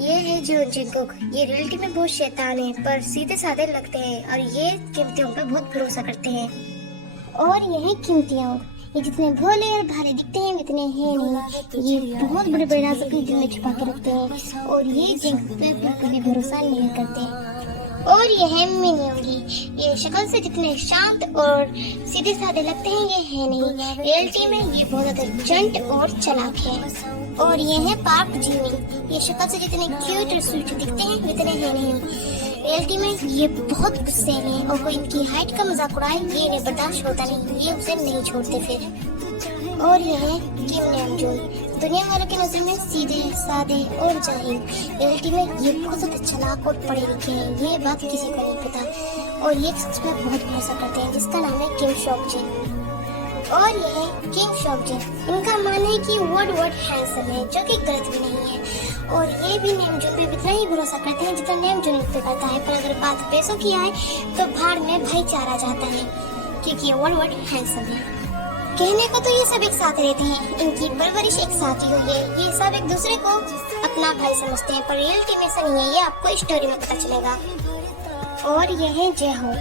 ये है जो जिंकुक। ये रियलिटी में बहुत शैतान है, पर सीधे साधे लगते हैं और ये कीमतियों पे बहुत भरोसा करते हैं। और ये है कीमतियों। ये जितने भोले और भाले दिखते हैं उतने हैं नहीं। ये बहुत बड़े बड़े राज अपने दिल में छुपा के रखते हैं और ये जिंकुक पे बिल्कुल भी भरोसा नहीं करते। और ये है मिनियोंगी। ये शक्ल से जितने शांत और सीधे साधे लगते हैं ये है नहीं। रियलिटी में ये बहुत ज्यादा जंट और चालाक है। और ये है पार्क जिमी। ये शक्ल से जितने क्यूट और स्वीट दिखते हैं उतने हैं नहीं। रियलिटी में ये बहुत गुस्से हैं और कोई इनकी हाइट का मजाक उड़ाए ये इन्हें बर्दाश्त होता नहीं, ये उसे नहीं छोड़ते फिर। और ये है किम नामजून। दुनिया वालों की नजर में सीधे सादे और जाहिल। रियलिटी में ये बहुत ज्यादा चालाक और पढ़े लिखे हैं, ये बात किसी को नहीं पता। और ये शख्स पर बहुत भरोसा करते हैं जिसका नाम है किम शॉकजिन। और ये है किम शॉकजिन। इनका मानना है कि वर्ड हैंडसम है, जो कि गलत भी नहीं है। और ये भी नामजून पे इतना ही भरोसा करते हैं जितना नामजून पे करता है। पर अगर बात पैसों की आए तो भाड़ में भाईचारा जाता है, क्योंकि ये वर्ड हैंडसम है। कहने को तो ये सब एक साथ रहते हैं, इनकी परवरिश एक साथ ही हुई है, ये सब एक दूसरे को अपना भाई समझते हैं, पर रियलिटी में ऐसा नहीं है, ये आपको स्टोरी में पता चलेगा। और ये है जेहो।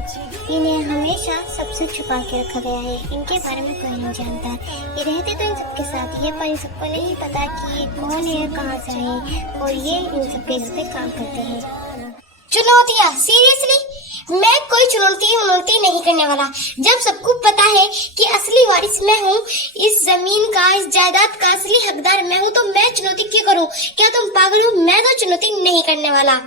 इन्हें हमेशा सबसे छुपा के रखा गया है, इनके बारे में कोई नहीं जानता। ये रहते तो इन सबके साथ ही है, पर इन सबको नहीं पता कि ये कौन है, कहाँ से है, और ये इन सब केस पे काम करते हैं। चुनौतियाँ, सीरियसली मैं कोई चुनौती नहीं करने वाला। जब सबको पता है कि असली वारिस मैं हूँ, इस जमीन का, इस जायदाद का असली हकदार मैं हूँ, तो मैं चुनौती क्यों करूँ? क्या तुम पागल हो? मैं तो चुनौती नहीं करने वाला।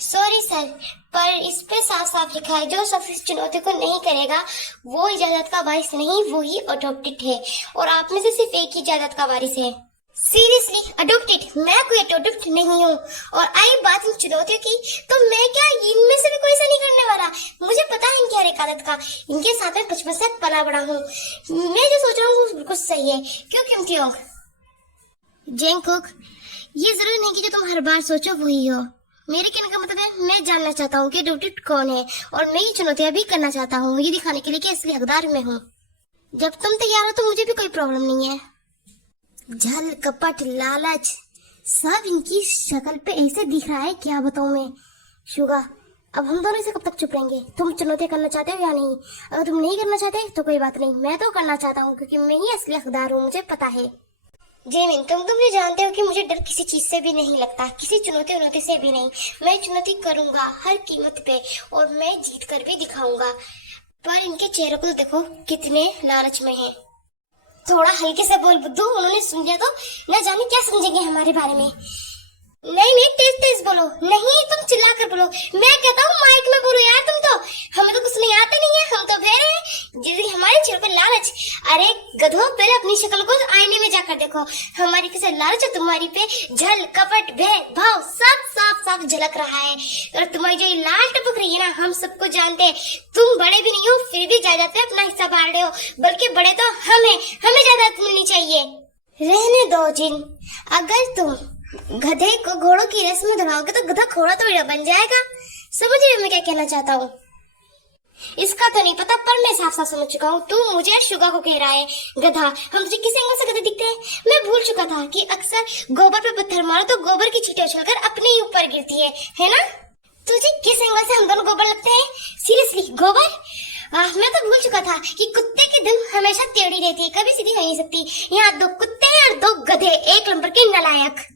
सॉरी सर, पर इस पे साफ साफ लिखा है, जो शख्स इस चुनौती को नहीं करेगा वो जायदाद का वारिस नहीं, वो ही अडॉप्टेड है, और आप में से सिर्फ एक ही जायदाद का वारिस है। Seriously adopted? मैं कोई अडॉप्टेड नहीं हूँ। और आई बात इन चुनौतियों की, तो मैं क्या इनमें से भी कोई सा नहीं करने वाला? मुझे पता है इनकी हर एक आदत का, इनके साथ में बचपन से पला बड़ा हूँ। मैं जो सोच रहा हूँ वो बिल्कुल सही है। क्यों कीमतियों? जिंकुक, ये जरूरी नहीं कि जो तुम हर बार सोचो वही हो। मेरे कहने का मतलब है, मैं जानना चाहता हूँ कि अडॉप्टेड कौन है, और मैं ये चुनौतियाँ भी करना चाहता हूँ, ये दिखाने के लिए कि असली हकदार मैं हूँ। जब तुम तैयार हो तो मुझे भी कोई प्रॉब्लम नहीं है। झल, कपट, लालच, सब इनकी शक्ल पे ऐसे दिख रहा है, क्या बताऊं मैं। शुगा, अब हम दोनों से कब तक चुप रहेंगे? तुम चुनौती करना चाहते हो या नहीं? अगर तुम नहीं करना चाहते तो कोई बात नहीं, मैं तो करना चाहता हूँ, क्योंकि मैं ही असली हकदार हूँ, मुझे पता है। जेमिन, तुम मुझे जानते हो कि मुझे डर किसी चीज से भी नहीं लगता, किसी चुनौती से भी नहीं। मैं चुनौती करूंगा हर कीमत पे, और मैं जीत कर भी दिखाऊंगा। पर इनके चेहरे को देखो, कितने लालच में है। थोड़ा हल्के से बोल बुद्धू, उन्होंने सुन लिया तो न जाने क्या समझेंगे हमारे बारे में। नहीं, तेज तेज बोलो। नहीं, तुम चिल्ला कर बोलो। मैं कहता हूँ माइक में बोलो यार, तुम तो, हमें तो कुछ नहीं आते नहीं है, हम तो भेड़े हैं। जिस हमारे चेहरे पर लालच, अरे गधो, पहले अपनी शक्ल को आईने में जाकर देखो। हमारी कैसे लालच है, तुम्हारी पे झल, कपट, भेदभाव सब साफ साफ झलक रहा है। और तुम्हारी जो ये लाल टपक रही है ना, हम सबको जानते हैं। तुम बड़े भी नहीं हो, फिर भी जायदाद पे अपना हिस्सा बांट रहे हो, बल्कि बड़े तो हम हैं, हमें जायदाद मिलनी चाहिए। रहने दो जिन, अगर तुम गधे को घोड़ों की रस्म में दौड़ाओगे तो गधा घोड़ा तो बन जाएगा। समझ रहे हो मैं क्या कहना चाहता हूँ? इसका तो नहीं पता, पर मैं साफ साफ समझ चुका हूँ। तू मुझे शुगा को कह रहा है गधा। हम तुझे किस एंगल से गधे दिखते हैं? मैं भूल चुका था कि अक्सर गोबर पे पत्थर मारो तो गोबर की छींटें उछलकर अपने ही ऊपर गिरती है ना? तुझे किस एंगल से हम दोनों गोबर लगते हैं? सीरियसली गोबर? मैं तो भूल चुका था कि कुत्ते की दुम हमेशा टेढ़ी रहती है, कभी सीधी हो नहीं सकती। यहाँ दो कुत्ते और दो गधे, एक नंबर के नालायक।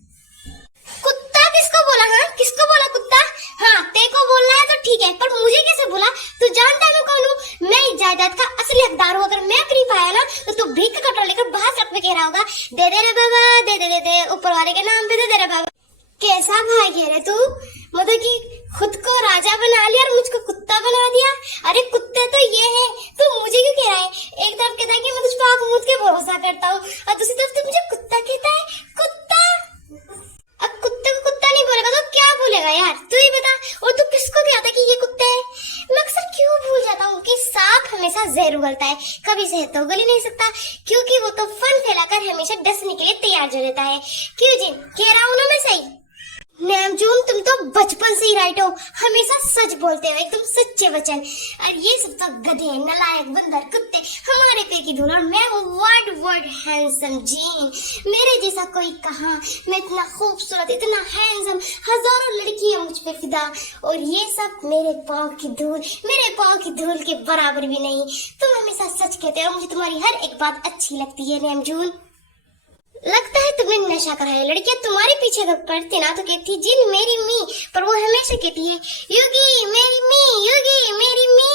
कुत्ता किसको बोला? हाँ, किसको बोला कुत्ता? हाँ, ते को बोलना है तो ठीक है, पर मुझे कैसे बोला? तू जानता है मैं कौन हूँ? मैं इस जायदाद का असली हकदार हूँ। अगर मैं अपनी पाया ना तो तू भीख का कटोरा लेकर बाहर सड़क पे कह रहा होगा, दे दे रे बाबा, दे दे दे दे, ऊपर वाले के नाम पे दे रे बाबा। कैसा भाई कह रहे तू? मतलब कि खुद को राजा बना लिया और मुझको कुत्ता बना दिया? अरे कुत्ते तो ये है, तू मुझे क्यों कह रहा है? एक तरफ कहता है कि मैं तुझ पर आंख मूंद के भरोसा करता हूँ, और दूसरी तरफ तू मुझे कुत्ता कहता है। कुत्ता? अब कुत्ते को कुत्ता नहीं बोलेगा तो क्या बोलेगा यार? तू ही बता। और तू किसको कहता कि ये कुत्ता है? मैं अक्सर क्यों भूल जाता हूँ कि सांप हमेशा जहर उगलता है, कभी जहर तो उगल ही नहीं सकता, क्योंकि वो तो फन फैलाकर हमेशा डसने के लिए तैयार जो रहता है। क्यों जिन, कह रहा हूँ ना मैं सही? नामजून, तुम तो बचपन से ही पोलाइट हो, हमेशा सच बोलते हो, एकदम सच्चे वचन। और ये सब तो गधे, नलायक, बंदर, कुत्ते, हमारे पे की धूल। और मैं हूँ वर्ड हैंडसम जीन। मेरे जैसा कोई कहाँ, मैं इतना खूबसूरत, इतना हैंडसम, हजारों लड़कियां मुझ पे फिदा। और ये सब मेरे पाँव की धूल, मेरे पाँव की धूल के बराबर भी नहीं। तुम हमेशा सच कहते हो, मुझे तुम्हारी हर एक बात अच्छी लगती है नेमजून। लगता है तुमने नशा करा है। लड़कियां तुम्हारे पीछे अगर पड़ती ना तो कहती जिन मेरी मी, पर वो हमेशा कहती है युगी मेरी मी, युगी मेरी मी।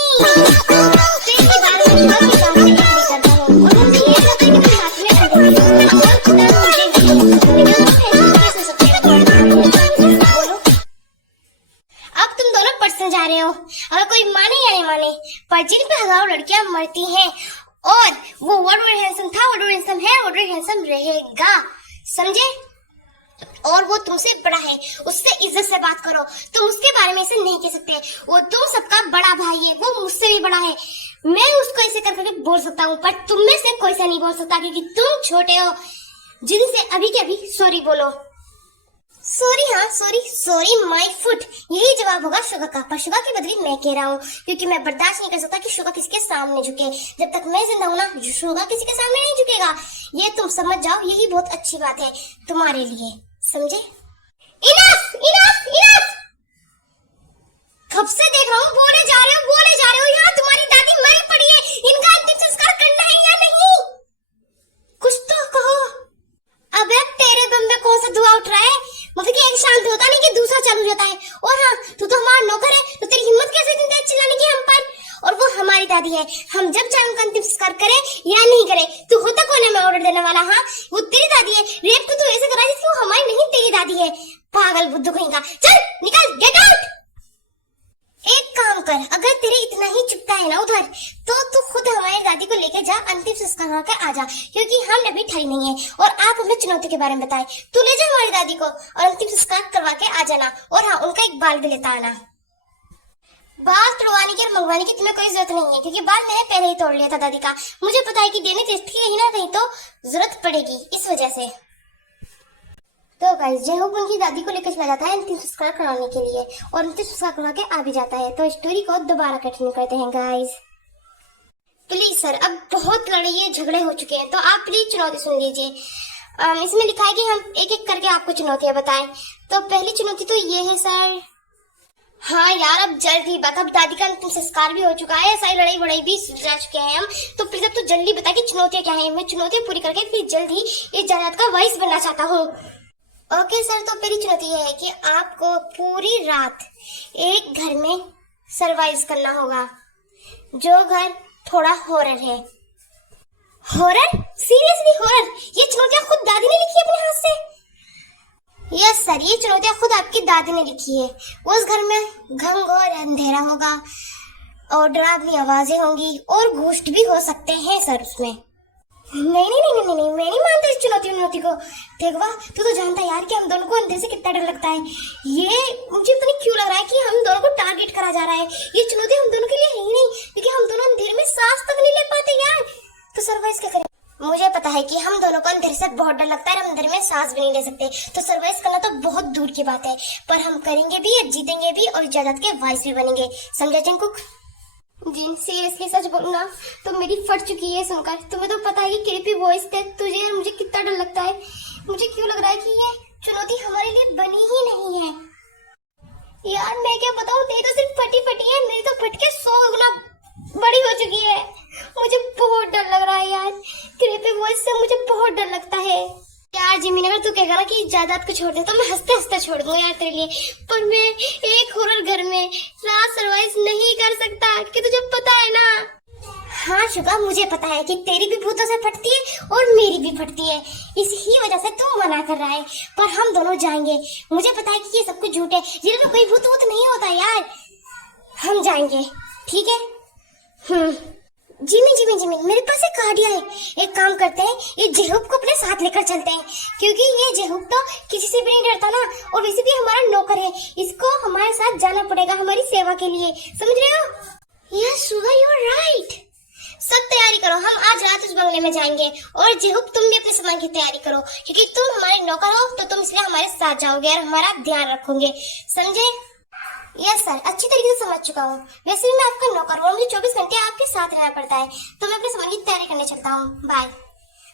तेरी बात में मैं भी काफी एग्री करता हूँ। और मुझे ये लगता है कि तुम साथ में रहते हो और खुदा मुझे कैसे सकते हैं। बोलो, अब तुम दोनों पर्सन जा रहे हो, अगर कोई माने या नहीं माने, पर जिन पे हजारों लड़कियां मरती हैं और वो वर्ड हैंडसम था, वर्ड हैंडसम है, वर्ड हैंडसम रहेगा, समझे? और वो तुमसे बड़ा है, उससे इज्जत से बात करो। तुम उसके बारे में ऐसे नहीं कह सकते। वो तुम सबका बड़ा भाई है, वो मुझसे भी बड़ा है। मैं उसको ऐसे करके बोल सकता हूँ, पर तुम में से कोई सा नहीं बोल सकता, क्योंकि तुम छोटे हो। जिनसे अभी के अभी सॉरी बोलो। सॉरी, हाँ सॉरी माय फुट, यही जवाब होगा शुगा का। पर शुगा के बदले मैं कह रहा हूँ, क्योंकि मैं बर्दाश्त नहीं कर सकता कि शुगा किसी के सामने झुके। जब तक मैं जिंदा हूँ ना, शुगा किसी के सामने नहीं झुकेगा। ये तुम समझ जाओ, यही बहुत अच्छी बात है तुम्हारे लिए, समझे? इनफ इनफ इनफ, कब से देख रहा हूँ बोले जा रहे हो। यहाँ तुम्हारी दादी मरी पड़ी है, इनका अंतिम संस्कार करना है या नहीं? कुछ तो कहो। अबे तेरे दम में कौन सा धुआं उठ रहा है? मतलब कि एक शांत होता नहीं कि दूसरा चालू रहता है। और हाँ, तू तो हमारा नौकर है, तो तेरी हिम्मत कैसे इतनी तेज चिल्लाने की हम पर? और वो हमारी दादी है, हम जब चाहे उनका अंतिम संस्कार करे या नहीं करे। तू होता कौन है मैं ऑर्डर देने वाला? हाँ, वो तेरी दादी है। रेप को तू ऐसे करा जैसे वो हमारी नहीं तेरी दादी है। पागल बुद्धू कहीं का। चल निकल, गेट आउट। एक काम कर, अगर तेरे इतना ही चुपता है ना उधर, तो तू खुद हमारी दादी को लेके जा, अंतिम संस्कार करके आ जा, क्योंकि हम अभी ठहरी नहीं है। और आप हमें चुनौती के बारे में बताएं। तू ले जा हमारी दादी को और अंतिम संस्कार करवा के आ जाना। और हाँ, उनका एक बाल भी लेता आना। बाल तोड़वाने की और मंगवाने की तुम्हें कोई जरूरत नहीं है, क्योंकि बाल मैंने पहले ही तोड़ लिया था दादी का। मुझे पता है कि देने टेस्ट की ना कहीं तो जरूरत पड़ेगी, इस वजह से। तो गाइस, जेहूब उनकी दादी को लेकर चला जाता है अंतिम संस्कार कराने के लिए, और अंतिम संस्कार करवा के आ भी जाता है। तो स्टोरी को दोबारा कंटिन्यू करते हैं गाइस। प्लीज सर, अब बहुत लड़ाई झगड़े हो चुके हैं, तो आप प्लीज चुनौती सुन लीजिए। इसमें लिखा है कि हम एक एक करके आपको चुनौतियां बताएं। तो पहली चुनौती तो ये है सर। हाँ यार, अब जल्द ही बात, अब दादी का अंतिम संस्कार भी हो चुका है, सारी लड़ाई वड़ाई भी सुलझा चुके हैं हम। तो प्लीज अब तो जल्दी बता कि चुनौतियां क्या है। मैं चुनौतियां पूरी करके फिर जल्द ही इस जायदाद का वारिस बनना चाहता हूँ। ओके सर, तो पहली चुनौती ये है कि आपको पूरी रात एक घर में सरवाइव करना होगा, जो घर थोड़ा हॉरर है। हॉरर? Seriously horror? ये चुनौतियां खुद दादी ने लिखी है अपने हाथ से? यस सर, ये चुनौतियां खुद आपकी दादी ने लिखी है। उस घर में घंघोर अंधेरा होगा और डरावनी आवाजें होंगी और घोस्ट भी हो सकते हैं सर उसमें। नहीं, मैं नहीं मानता इस चुनौती को। देखवा, तू तो जानता है यार कि हम दोनों को अंधेरे से कितना डर लगता है। ये मुझे पता नहीं क्यों लग रहा है कि हम दोनों को टारगेट करा जा रहा है। ये चुनौती हम दोनों के लिए है ही नहीं, क्योंकि हम दोनों अंधेरे में सांस तक नहीं ले पाते यार। तो सर्वाइव क्या करें? मुझे पता है कि हम दोनों को अंधेरे से बहुत डर लगता है, हम अंधेरे में सांस भी नहीं ले सकते। तो सर्वाइव करना तो बहुत दूर की बात है, पर हम करेंगे भी, जीतेंगे भी और जायदाद के वारिस भी बनेंगे, समझा चिंकुक? जिन सीरियसली सच बोलूं ना तो मेरी फट चुकी है सुनकर। तुम्हें तो पता है कि क्रीपी वॉइस थे तुझे और मुझे कितना डर लगता है। मुझे क्यों लग रहा है कि ये चुनौती हमारे लिए बनी ही नहीं है। यार मैं क्या बताऊं, तेरी तो सिर्फ फटी है, मेरी तो फटके 100 गुना बड़ी हो चुकी है। मुझे बहुत डर लग रहा है यार, क्रीपी वॉइस से मुझे बहुत डर लगता है। यार जिमी, अगर तू कहेगा ना कि जायदाद को छोड़ दे तो मैं हंसते हंसते छोड़ दूंगा यार तेरे लिए, पर मैं एक हॉरर घर में रात सर्वाइव नहीं कर सकता, कि तुझे पता है ना। हाँ शुगा, मुझे पता है कि तेरी भी भूतों से फटती है और मेरी भी फटती है, इसी वजह से तू मना कर रहा है। पर हम दोनों जाएंगे। मुझे पता है कि ये सब कुछ झूठ है, जिनमें कोई भूत वूत नहीं होता यार। हम जाएंगे, ठीक है? जिमी, मेरे पास एक आइडिया है। एक काम करते हैं, ये जेहूब को अपने साथ लेकर चलते हैं, क्योंकि ये जेहूब तो किसी से भी नहीं डरता ना, और वैसे भी हमारा नौकर है। इसको हमारे साथ जाना पड़ेगा हमारी सेवा के लिए, समझ रहे हो? Yes Suga, you are right. सब तैयारी करो, हम आज रात उस बंगले में जाएंगे। और जेहूब, तुम भी अपने सामान की तैयारी करो, क्योंकि तुम हमारे नौकर हो, तो तुम इसलिए हमारे साथ जाओगे और हमारा ध्यान रखोगे, समझे? यस सर, अच्छी तरीके से समझ चुका हूँ। वैसे भी मैं आपका नौकर हूँ और मुझे 24 घंटे आपके साथ रहना पड़ता है, तो मैं अपने सामान की तैयारी करने चलता हूँ। बाय।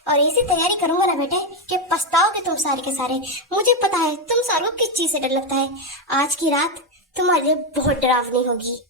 और ऐसी तैयारी करूंगा ना बेटे कि पछताओगे तुम सारे के सारे। मुझे पता है तुम सारों को किस चीज से डर लगता है। आज की रात तुम्हारे लिए बहुत डरावनी होगी।